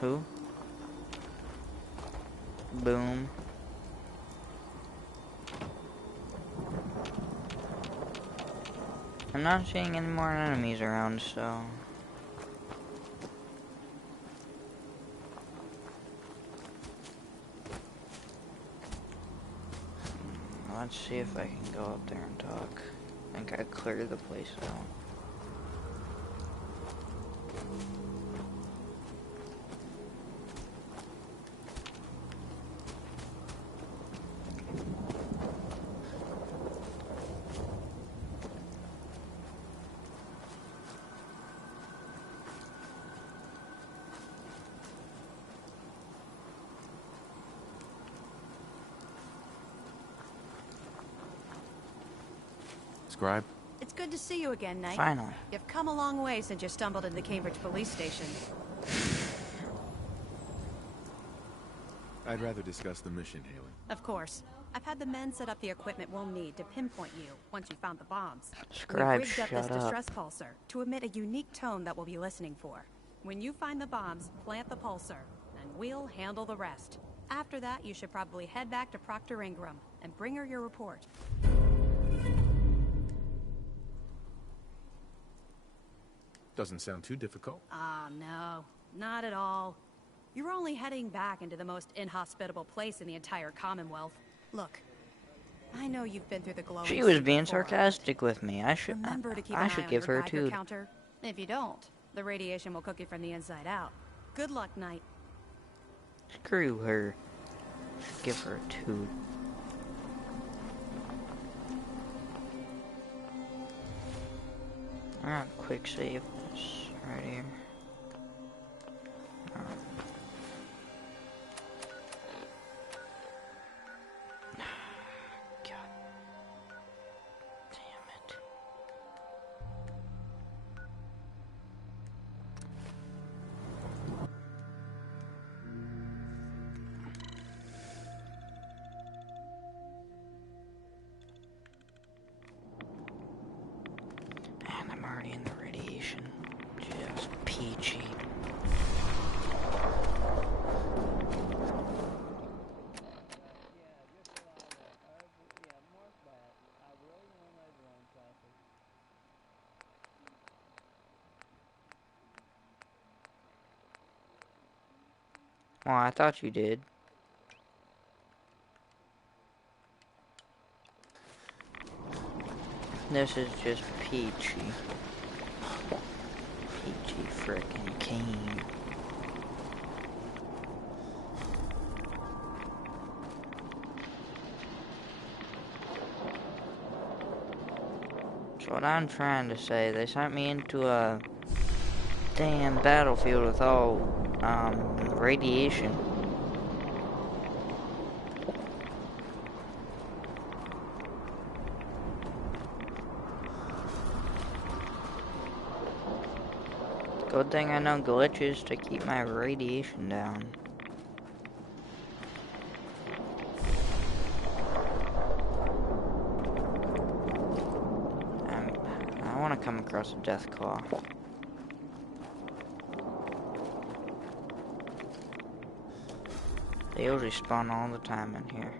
Who? Boom. I'm not seeing any more enemies around, so... Let's see if I can go up there and talk. I think I cleared the place out. Scribe? It's good to see you again, Knight. Finally. You've come a long way since you stumbled into the Cambridge police station. I'd rather discuss the mission, Haley. Of course. I've had the men set up the equipment we'll need to pinpoint you once you found the bombs. Scribe, We've rigged up this shut up. distress pulsar to emit a unique tone that we'll be listening for. When you find the bombs, plant the pulsar, and we'll handle the rest. After that, you should probably head back to Proctor Ingram and bring her your report. Doesn't sound too difficult. Ah, no. Not at all. You're only heading back into the most inhospitable place in the entire Commonwealth. Look, I know you've been through the glowing She was sea being before. sarcastic with me. Remember to keep I an should eye give on your her a Geiger toot. counter. If you don't, the radiation will cook you from the inside out. Good luck, Knight. Screw her. Give her a toot. Alright, quick save this right here. God damn it. And I'm already in the radiation. Just peachy. Well, I thought you did. This is just peachy. Peachy frickin' keen. So what I'm trying to say, they sent me into a damn battlefield with all radiation. Good thing I know glitches to keep my radiation down. I want to come across a death claw. They usually spawn all the time in here.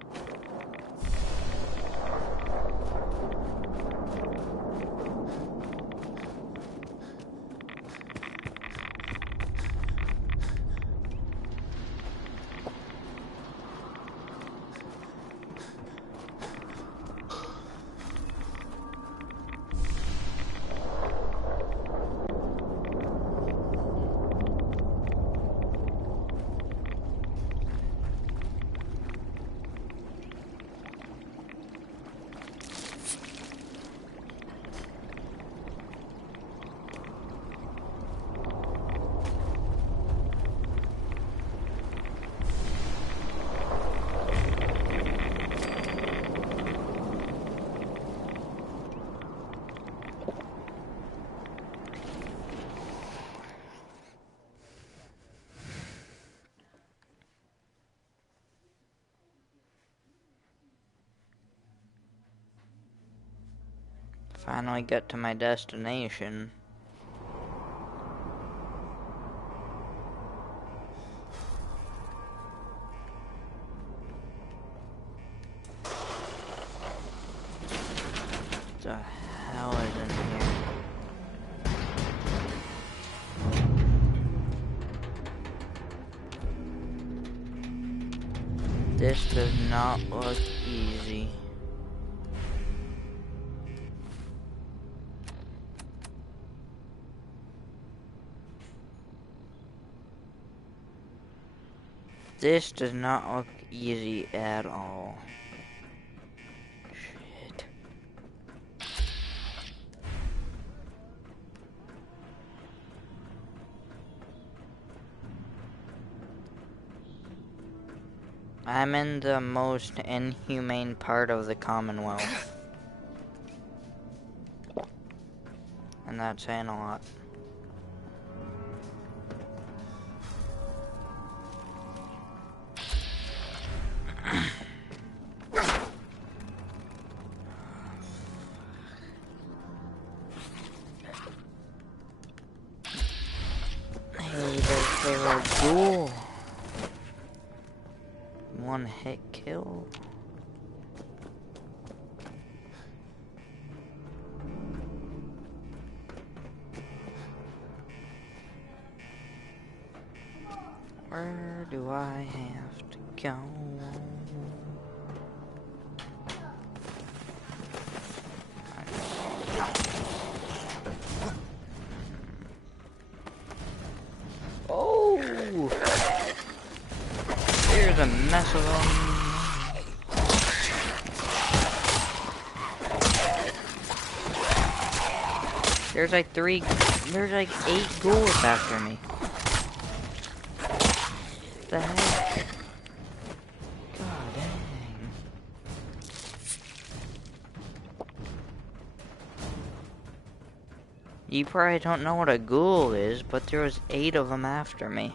Finally get to my destination. What the hell is in here? This does not look easy. This does not look easy at all. Shit. I'm in the most inhumane part of the Commonwealth. And that's saying a lot. Hey, there's a ghoul. One hit kill. Where do I have to go? Oh! There's a mess of them. There's like 8 ghouls after me. What the heck? God dang. You probably don't know what a ghoul is, but there was 8 of them after me.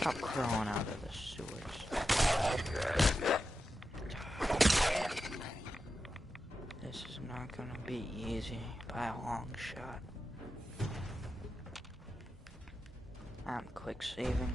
Stop crawling out of the sewers. This is not gonna be easy by a long shot. I'm quick saving.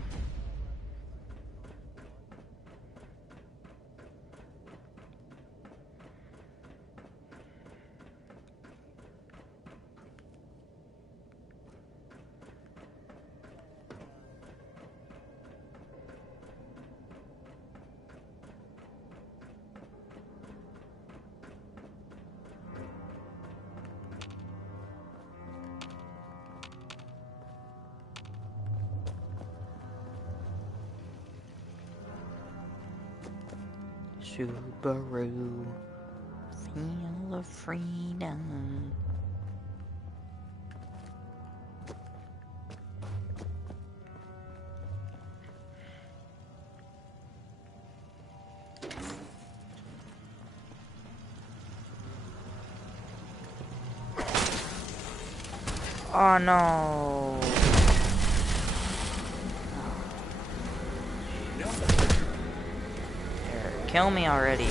Subaru, feel of freedom. Oh no! Kill me already. I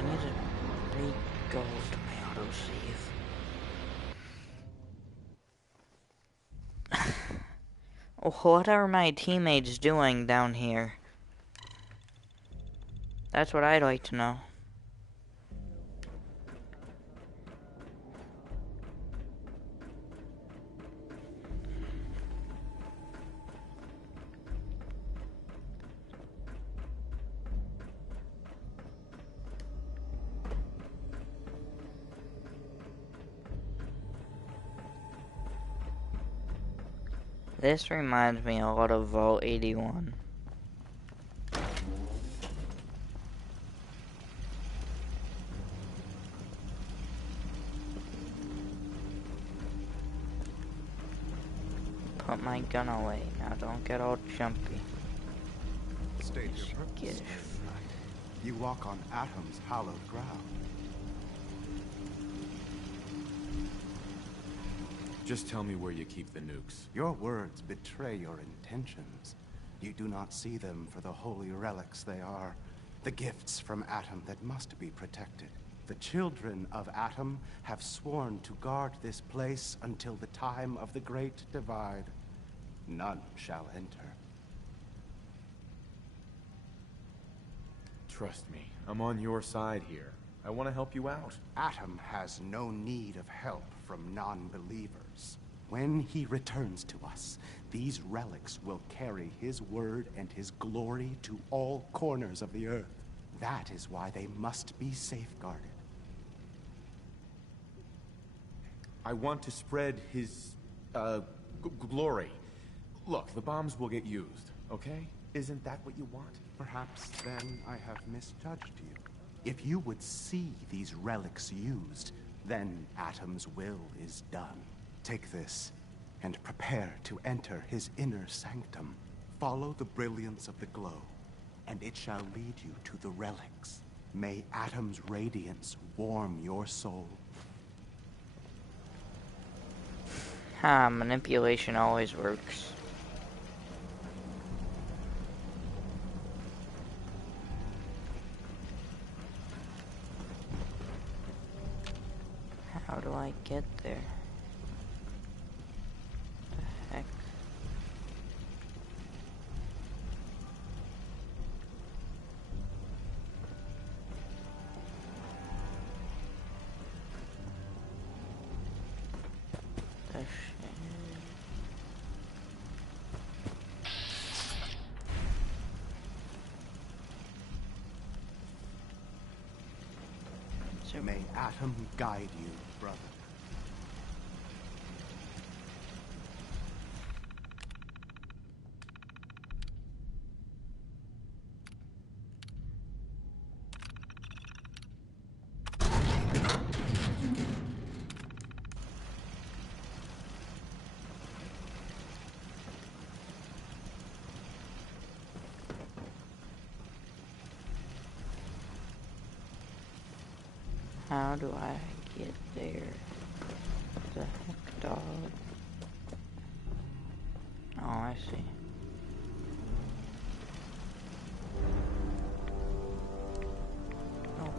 need to re-go to my autosave. What are my teammates doing down here? That's what I'd like to know. This reminds me a lot of Vault 81. Put my gun away. Now don't get all jumpy. state your purpose. Yes. You walk on Atom's hallowed ground. Just tell me where you keep the nukes. Your words betray your intentions. You do not see them for the holy relics they are, the gifts from Atom that must be protected. The children of Atom have sworn to guard this place until the time of the Great Divide. None shall enter. Trust me, I'm on your side here. I want to help you out. Atom has no need of help from non-believers. When he returns to us, these relics will carry his word and his glory to all corners of the earth. That is why they must be safeguarded. I want to spread his, glory. Look, the bombs will get used, okay? Isn't that what you want? Perhaps then I have misjudged you. If you would see these relics used, then Atom's will is done. Take this, and prepare to enter his inner sanctum. Follow the brilliance of the glow, and it shall lead you to the relics. May Atom's radiance warm your soul. Manipulation always works. How do I get there? The heck? The shit. May Atom guide you, brother. How do I get there? The heck, dog? Oh, I see. Oh.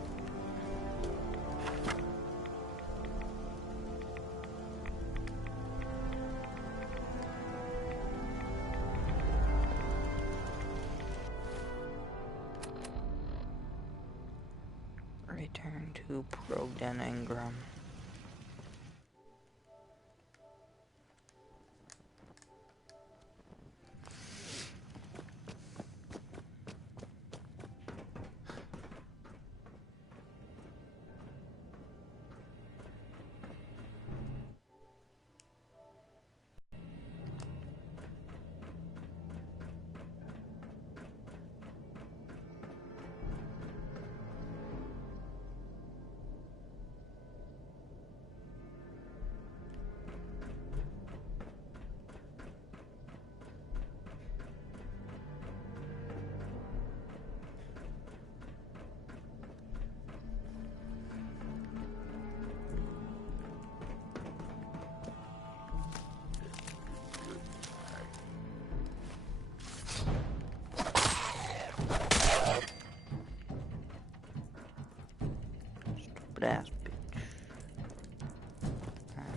Return to Progden Ingram. Stupid ass bitch.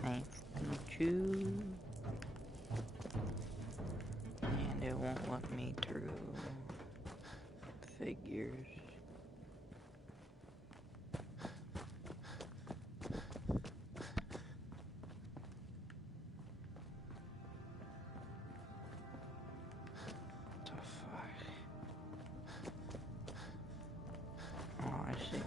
I ain't fucking you. And it won't let me through. Figures. What the fuck? Oh, I see.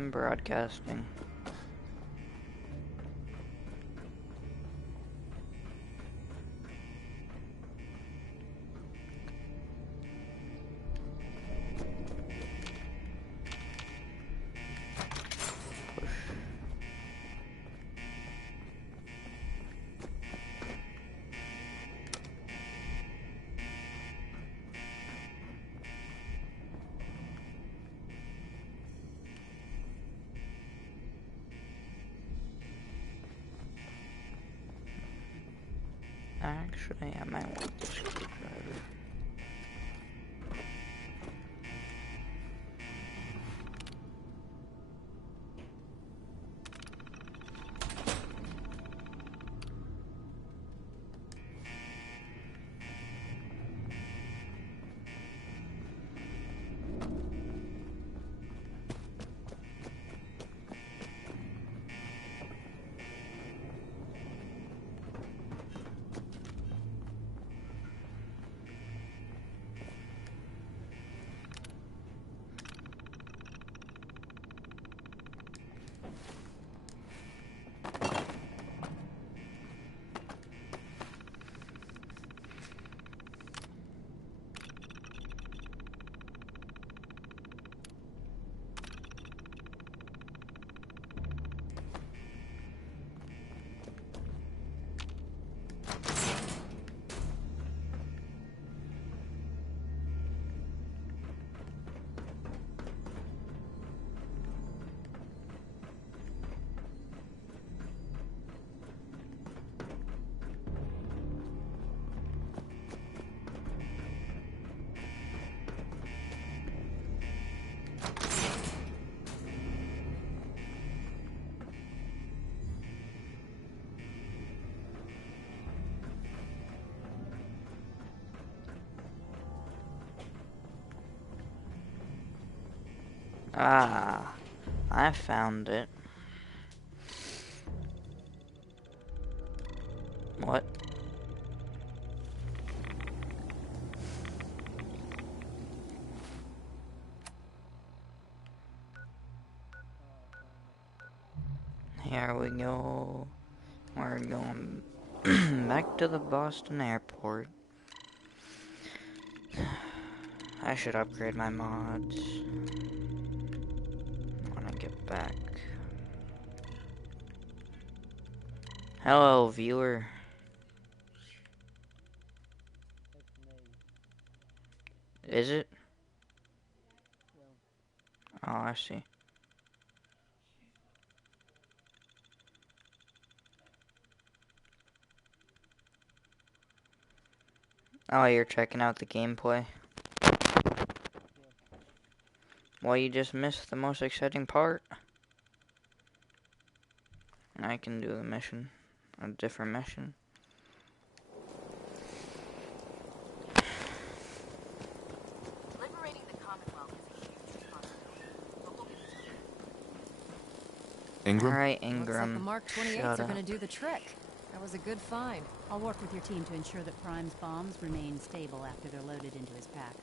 I'm broadcasting. Actually, I might want the screwdriver. Ah, I found it. What? Here we go. We're going back to the Boston airport. I should upgrade my mods when I get back. Hello, viewer. Is it? Oh, I see. Oh, you're checking out the gameplay? Well, you just missed the most exciting part. I can do the mission. A different mission. Liberating the Commonwealth is a huge responsibility, but we'll get to it. Ingram? Alright, Looks like Ingram. the Mark 28s Shut are up. going to do the trick. That was a good find. I'll work with your team to ensure that Prime's bombs remain stable after they're loaded into his pack.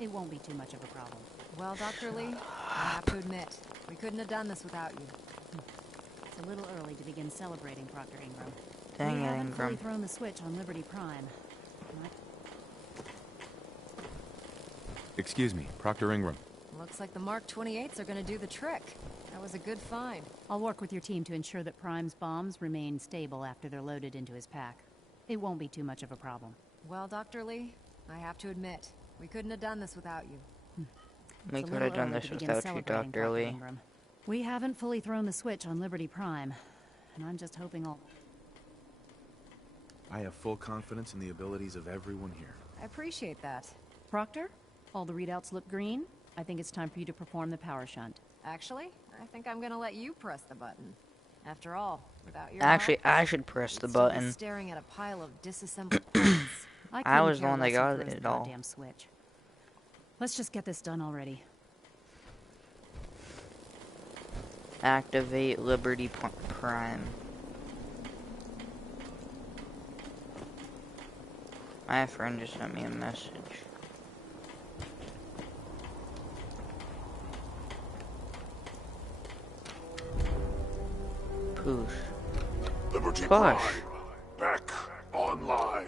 It won't be too much of a problem. Well, Dr. Lee, I have to admit, we couldn't have done this without you. It's a little early to begin celebrating, Proctor Ingram. Dang We it, haven't fully Ingram. thrown the switch on Liberty Prime. Excuse me, Proctor Ingram. Looks like the Mark 28s are going to do the trick. That was a good find. I'll work with your team to ensure that Prime's bombs remain stable after they're loaded into his pack. It won't be too much of a problem. Well, Dr. Lee, I have to admit, we couldn't have done this without you. We It's a could have little done early this to begin without you, celebrating, Dr. Proctor Lee. Ingram. We haven't fully thrown the switch on Liberty Prime, and I'm just hoping all... I have full confidence in the abilities of everyone here. I appreciate that. Proctor, all the readouts look green. I think it's time for you to perform the power shunt. Actually, I think I'm going to let you press the button. After all, without your Actually, help, I should press the we'd still be button. staring at a pile of disassembled parts. I couldn't was the care one that less who got throws it the all. goddamn switch. Let's just get this done already. Activate Liberty Prime. My friend just sent me a message. Push. Liberty Push. Prime, back online.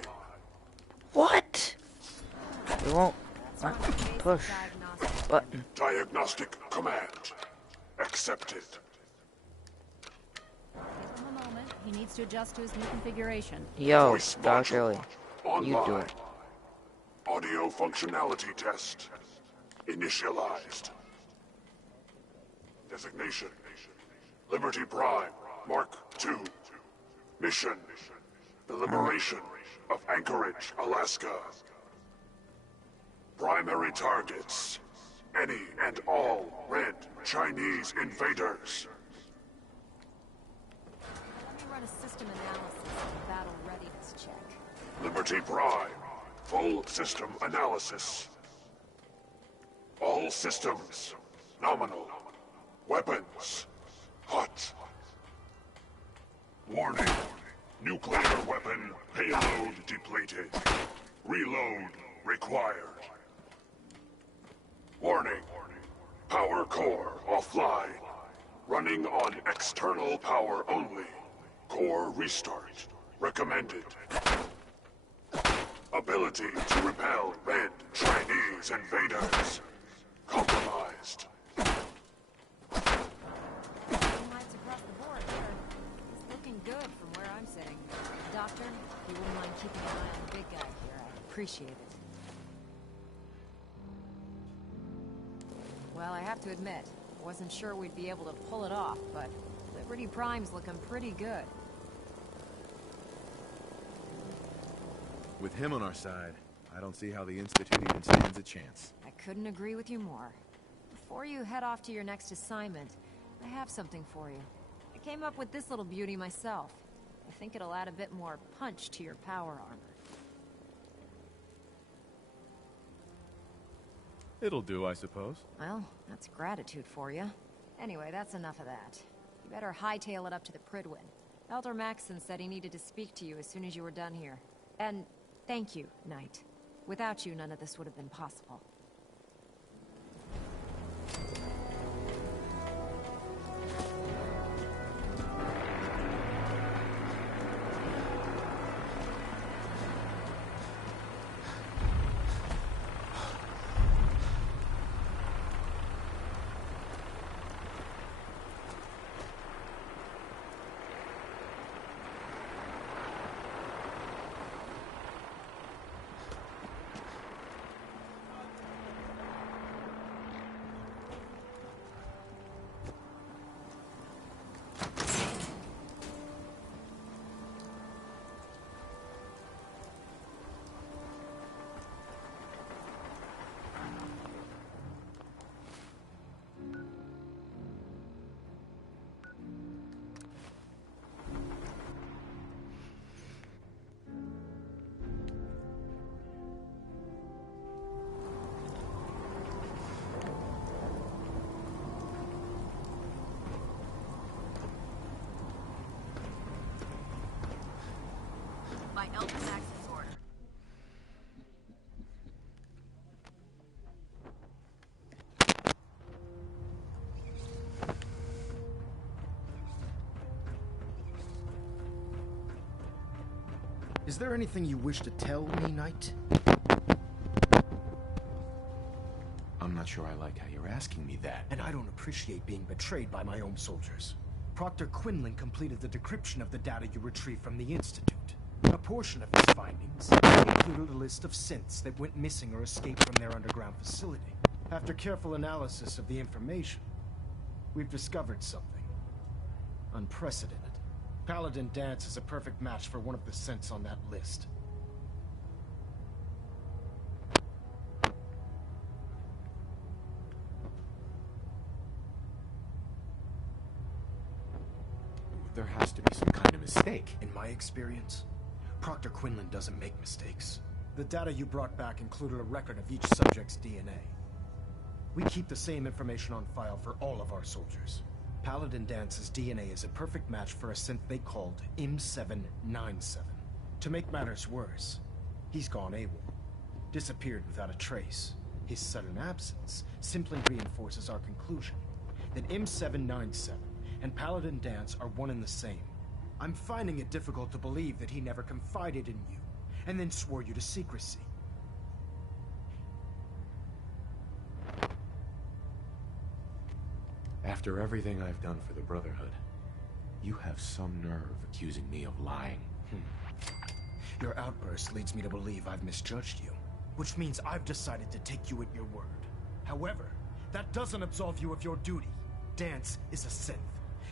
What? We won't That's one of the basic push diagnostics. button. Diagnostic command accepted. Give him a moment. He needs to adjust to his new configuration. Yo, Voice Dr. module Ellie, you do online. it. Audio functionality test initialized. Designation: Liberty Prime, Mark II. Mission: the liberation of Anchorage, Alaska. Primary targets: any and all red Chinese invaders. Let me run a system analysis and battle readiness check. Liberty Prime, full system analysis. All systems nominal. Weapons hot. Warning: nuclear weapon payload depleted. Reload required. Warning: power core offline. Running on external power only. Core restart recommended. Ability to repel red Chinese invaders compromised. Green lights across the board here. It's looking good from where I'm sitting. Doctor, if you wouldn't mind keeping an eye on the big guy here, I'd appreciate it. Well, I have to admit, I wasn't sure we'd be able to pull it off, but Liberty Prime's looking pretty good. With him on our side, I don't see how the Institute even stands a chance. I couldn't agree with you more. Before you head off to your next assignment, I have something for you. I came up with this little beauty myself. I think it'll add a bit more punch to your power armor. It'll do, I suppose. Well, that's gratitude for you. Anyway, that's enough of that. You better hightail it up to the Pridwin. Elder Maxson said he needed to speak to you as soon as you were done here. And thank you, Knight. Without you, none of this would have been possible. By Elder Max's order. Is there anything you wish to tell me, Knight? I'm not sure I like how you're asking me that. And I don't appreciate being betrayed by my own soldiers. Proctor Quinlan completed the decryption of the data you retrieved from the Institute. A portion of his findings included a list of synths that went missing or escaped from their underground facility. After careful analysis of the information, we've discovered something unprecedented. Paladin Dance is a perfect match for one of the synths on that list. There has to be some kind of mistake. In my experience, Proctor Quinlan doesn't make mistakes. The data you brought back included a record of each subject's DNA. We keep the same information on file for all of our soldiers. Paladin Dance's DNA is a perfect match for a synth they called M797. To make matters worse, he's gone AWOL. Disappeared without a trace. His sudden absence simply reinforces our conclusion that M797 and Paladin Danse are one and the same. I'm finding it difficult to believe that he never confided in you, and then swore you to secrecy. After everything I've done for the Brotherhood, you have some nerve accusing me of lying. Your outburst leads me to believe I've misjudged you, which means I've decided to take you at your word. However, that doesn't absolve you of your duty. Danse is a synth.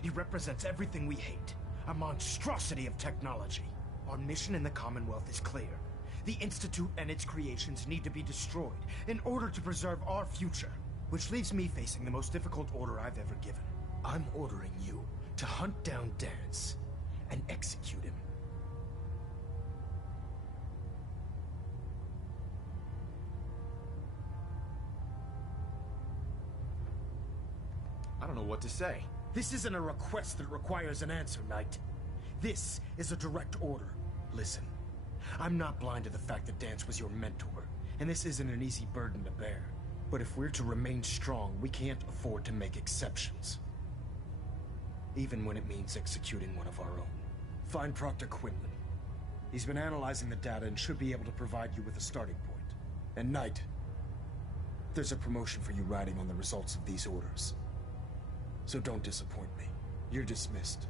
He represents everything we hate, a monstrosity of technology. Our mission in the Commonwealth is clear. The Institute and its creations need to be destroyed in order to preserve our future, which leaves me facing the most difficult order I've ever given. I'm ordering you to hunt down Danse and execute him. I don't know what to say. This isn't a request that requires an answer, Knight. This is a direct order. Listen, I'm not blind to the fact that Danse was your mentor, and this isn't an easy burden to bear. But if we're to remain strong, we can't afford to make exceptions. Even when it means executing one of our own. Find Proctor Quinlan. He's been analyzing the data and should be able to provide you with a starting point. And Knight, there's a promotion for you riding on the results of these orders. So don't disappoint me. You're dismissed.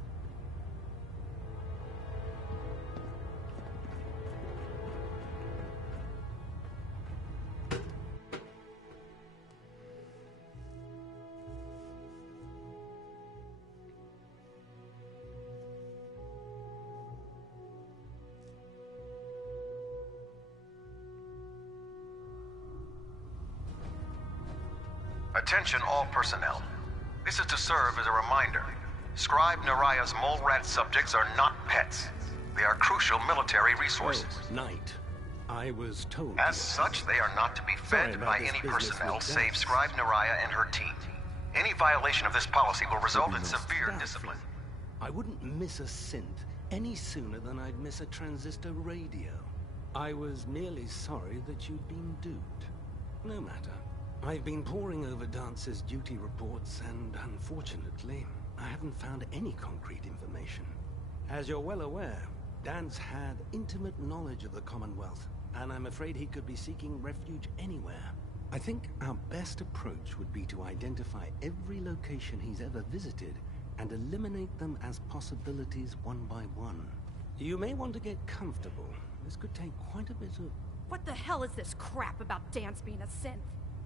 Attention all personnel. This is to serve as a reminder. Scribe Naraya's mole rat subjects are not pets. They are crucial military resources. Oh, Knight. I was told... As such, they are not to be fed by any personnel save Scribe Naraya and her team. Any violation of this policy will result in severe discipline. I wouldn't miss a synth any sooner than I'd miss a transistor radio. I was merely sorry that you'd been duped. No matter. I've been poring over Dance's duty reports, and unfortunately, I haven't found any concrete information. As you're well aware, Danse had intimate knowledge of the Commonwealth, and I'm afraid he could be seeking refuge anywhere. I think our best approach would be to identify every location he's ever visited and eliminate them as possibilities one by one. You may want to get comfortable. This could take quite a bit of... What the hell is this crap about Danse being a synth?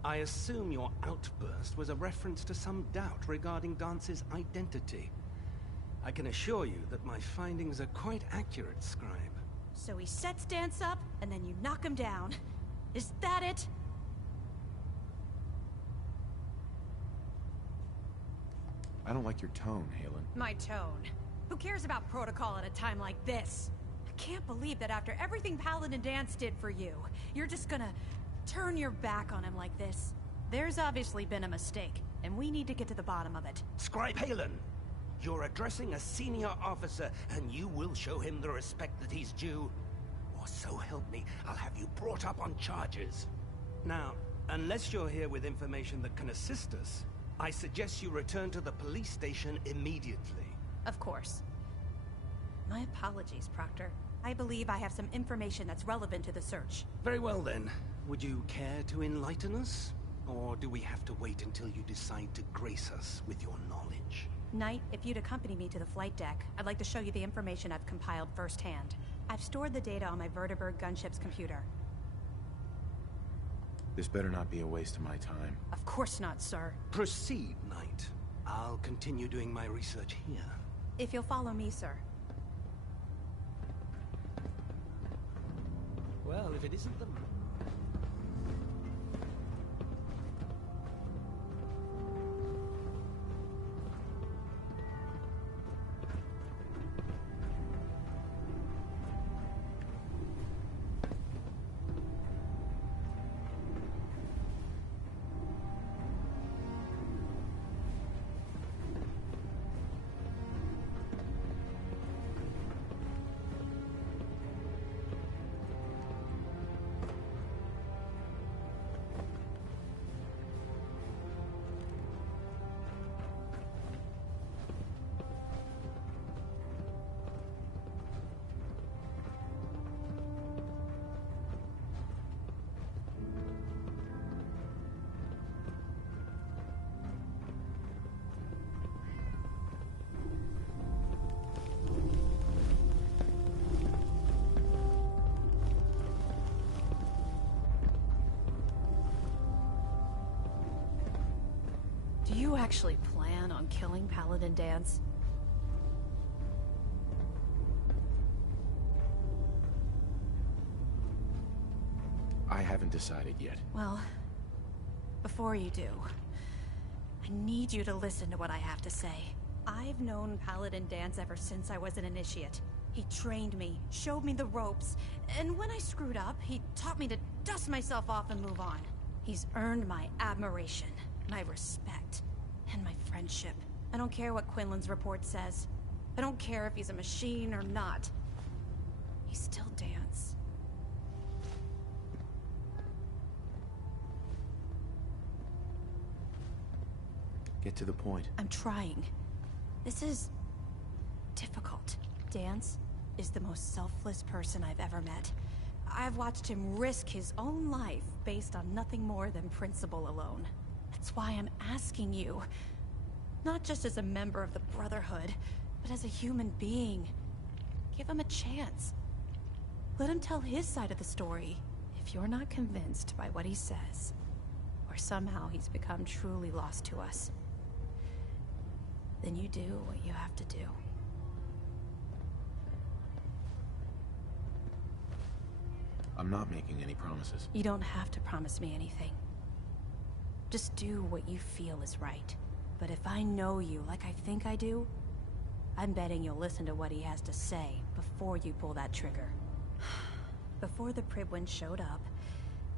I assume your outburst was a reference to some doubt regarding Dance's identity. I can assure you that my findings are quite accurate, Scribe. So he sets Danse up, and then you knock him down. Is that it? I don't like your tone, Halen. My tone. Who cares about protocol at a time like this? I can't believe that after everything Paladin Danse did for you, you're just gonna turn your back on him like this. There's obviously been a mistake, and we need to get to the bottom of it. Scribe Halen, you're addressing a senior officer, and you will show him the respect that he's due. Or so help me, I'll have you brought up on charges. Now, unless you're here with information that can assist us, I suggest you return to the police station immediately. Of course. My apologies, Proctor. I believe I have some information that's relevant to the search. Very well then. Would you care to enlighten us? Or do we have to wait until you decide to grace us with your knowledge? Knight, if you'd accompany me to the flight deck, I'd like to show you the information I've compiled firsthand. I've stored the data on my Vertibird gunship's computer. This better not be a waste of my time. Of course not, sir. Proceed, Knight. I'll continue doing my research here. If you'll follow me, sir. Well, if it isn't the... you actually plan on killing Paladin Dance? I haven't decided yet. Well, before you do, I need you to listen to what I have to say. I've known Paladin Dance ever since I was an initiate. He trained me, showed me the ropes, and when I screwed up, he taught me to dust myself off and move on. He's earned my admiration, my respect, and my friendship. I don't care what Quinlan's report says. I don't care if he's a machine or not. He's still Dance. Get to the point. I'm trying. This is difficult. Dance is the most selfless person I've ever met. I've watched him risk his own life based on nothing more than principle alone. That's why I'm asking you. Not just as a member of the Brotherhood, but as a human being. Give him a chance. Let him tell his side of the story. If you're not convinced by what he says, or somehow he's become truly lost to us, then you do what you have to do. I'm not making any promises. You don't have to promise me anything. Just do what you feel is right. But if I know you like I think I do, I'm betting you'll listen to what he has to say before you pull that trigger. Before the Pribwin showed up,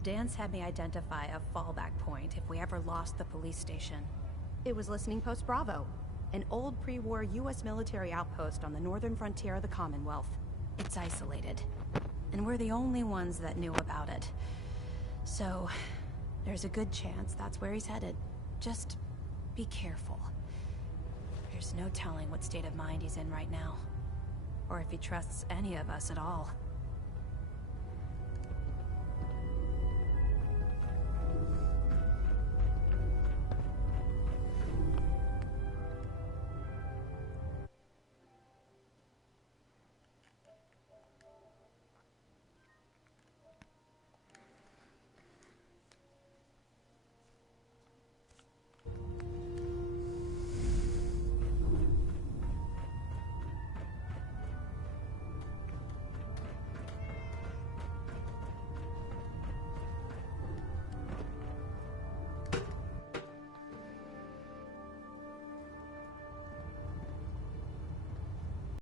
Dance had me identify a fallback point if we ever lost the police station. It was Listening Post Bravo, an old pre-war US military outpost on the northern frontier of the Commonwealth. It's isolated, and we're the only ones that knew about it. So, there's a good chance that's where he's headed. Just be careful. There's no telling what state of mind he's in right now, or if he trusts any of us at all.